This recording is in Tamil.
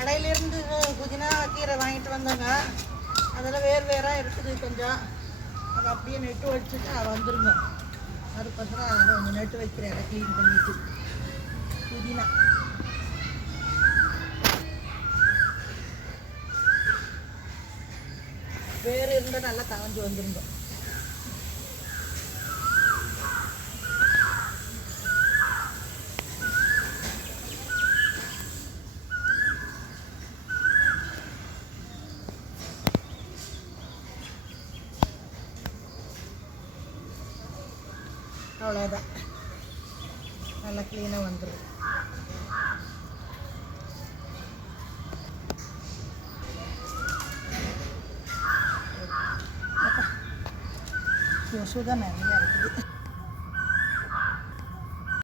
கடையிலேருந்து புதினா கீரை வாங்கிட்டு வந்தாங்க. அதில் வேறாக இருக்குது கொஞ்சம். அதை அப்படியே நெட்டு வச்சுட்டு வந்துருங்க. அதுக்கப்புறம் அதை கொஞ்சம் நெட்டு வைக்கிறேன், அதை க்ளீன் பண்ணிட்டு. புதினா வேறு இருந்தால் நல்லா காஞ்சி வந்துருங்க. அவ்வளோதான், நல்லா க்ளீனாக வந்துடும். கொசு தான் நிறையா